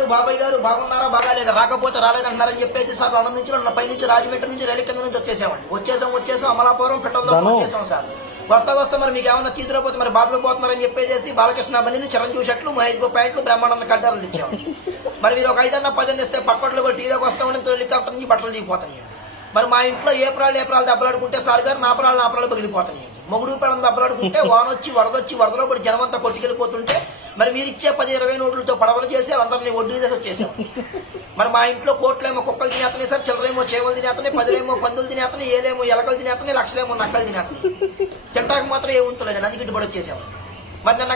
గారు బాబాయ్ గారు బాగున్నారా బాగాలేదా రాకపోతే రాలేదంటున్నారని చెప్పేసి సార్ అన్న నుంచి నన్ను పైనుంచి రాజమండ్రి నుంచి రైలు కింద నుంచి వచ్చేసాం అమలాపురం పెట్టడంలో వచ్చేసాం సార్. వస్తా మరి మీకు ఏమన్నా తీసుకురాపోతే మరి బాబులో పోతున్నారని చెప్పేసి బాలకృష్ణ బండిని చిరంజీవి షర్ట్లు మహేష్ ప్యాంట్లు బ్రహ్మానంద కడ్డాలు తెచ్చాము. మరి మీరు ఒక 5 10 ఇస్తే పక్కట్లో కూడా టీలోకి వస్తామని హెలికాప్టర్ నుంచి బట్టలు దిగిపోతాయి. మరి మా ఇంట్లో ఏప్రాలు దెబ్బలాడుకుంటే సార్ గారు నా ప్రాణాలు పగిలిపోతాయి. మొగుడు పిల్లలు దెబ్బలాడుకుంటే వానొచ్చి వరదలో పడి జనమంతా కొట్టుకెళ్ళిపోతుంటే మరి మీరు ఇచ్చే 10-20 నోట్లతో పడవలు చేసి అందరినీ ఒడ్డు చేసి వచ్చేసాం. మరి మా ఇంట్లో కోట్లేమో కుక్కలు తినేస్తున్నాయి సార్, చిల్లరేమో చేవలు తినేస్తున్నాయి, 10లేమో పందులు తినేస్తున్నాయి, ఏలేమో ఎలకలు తినేస్తున్నాయి, లక్షలేమో నక్కలు తినేస్తున్నాయి. తింటాక మాత్రం ఏముంటలేదు అందుకు ఇటుబడి వచ్చేసాము. మరి మొన్న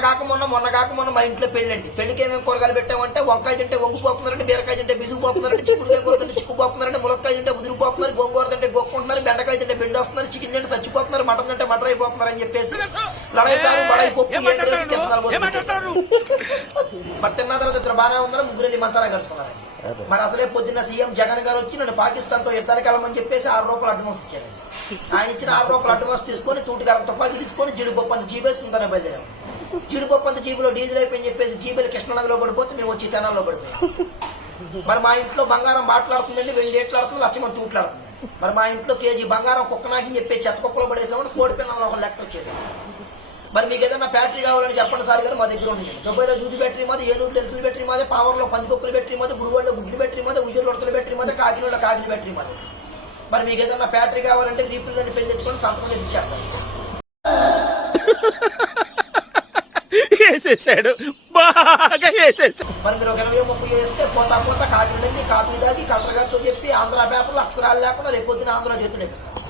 కాక మొన్న మా ఇంట్లో పెళ్ళండి. పెళ్లికి ఏమేమి కూరగాయలు పెట్టామంటే వంకాయ తింటే వంగిపోతున్నారంటే, బీరకాయ తింటే బిసుకుపోతున్నారంటే, చిక్కుడుకాయ కూర తింటే చిక్కుపోతున్నారంటే, ములక్కాయ తింటే ఉదిరిపోతున్నారు, గోంగూర తింటే గోక్కుంటున్నారు, బెండకాయ తింటే బెండి వస్తున్నారు, చికెన్ తింటే చచ్చిపోతున్నారు, మటన్ తింటే మటర్ అయిపోతున్నారు అని చెప్పేసి లడాయి సాగు బడాయి పప్పు మరి తిన్న తర్వాత ఇద్దరు బాగా ఉన్నారు, ముగ్గురు వెళ్ళి మంతారా కలుసుకున్నారు. మరి అసలే పొద్దున్న సీఎం జగన్ గారు వచ్చి నన్ను పాకిస్తాన్ తో యుద్ధానికి వెళ్ళమని చెప్పేసి 6 రూపాయలు అడ్వాన్స్ ఇచ్చారు. ఆయన ఇచ్చిన 6 రూపాయలు అడ్వాన్స్ తీసుకొని తూటిగారు తుపాకీ తీసుకొని జీడిపప్పు అంత జీబేసుకుంటానే బయలుదేరాం. జీడిపప్పు అంత జీబులో డీజిల్ అయిపోయి చెప్పేసి జీబీలు కృష్ణనదిలో పడిపోతే మేము వచ్చి తెనాల్లో పడిపోయాం. మరి మా ఇంట్లో బంగారం మాట్లాడుతుందండి, వెళ్ళి ఏట్లాడుతుంది, లక్షమంది తూట్లాడుతుంది. మరి మా ఇంట్లో కేజీ బంగారం కుక్కనాకి చెప్పి చెత్త కుక్కలో పడేసామని కోడి పిల్లలు ఒక లెక్క వచ్చేసాం. మరి మీకు ఏదైనా బ్యాటరీ కావాలని చెప్పండి సార్ గారు, మా దగ్గర ఉంది. దుబాయ్లో దూది బ్యాటరీ మాది, ఏలూరులో ఎలుకల బ్యాటరీ మాది, పావర్లో పందికొక్కుల బ్యాటరీ మాది, గుడివాడలో గుడ్డి బ్యాటరీ మాది, ఉజ్జూరులో ఉడతల బ్యాటరీ మాది, కాకినాడలో కాకిన బ్యాటరీ మాది. మరి మీకు ఏదైనా బ్యాటరీ కావాలంటే రీఫిల్ అని పెళ్లి తెచ్చుకొని సంతకం చేసి ఇచ్చేస్తాను. మరి మీరు ఒక 20-30 వేస్తే పోతా కాకినాడ కాపీ దాగి కలెక్టర్ గారితో చెప్పి ఆంధ్ర పేపర్లు అక్షరాలు లేకుండా రేపొద్దున ఆంధ్ర చేతులు నేర్పిస్తాను.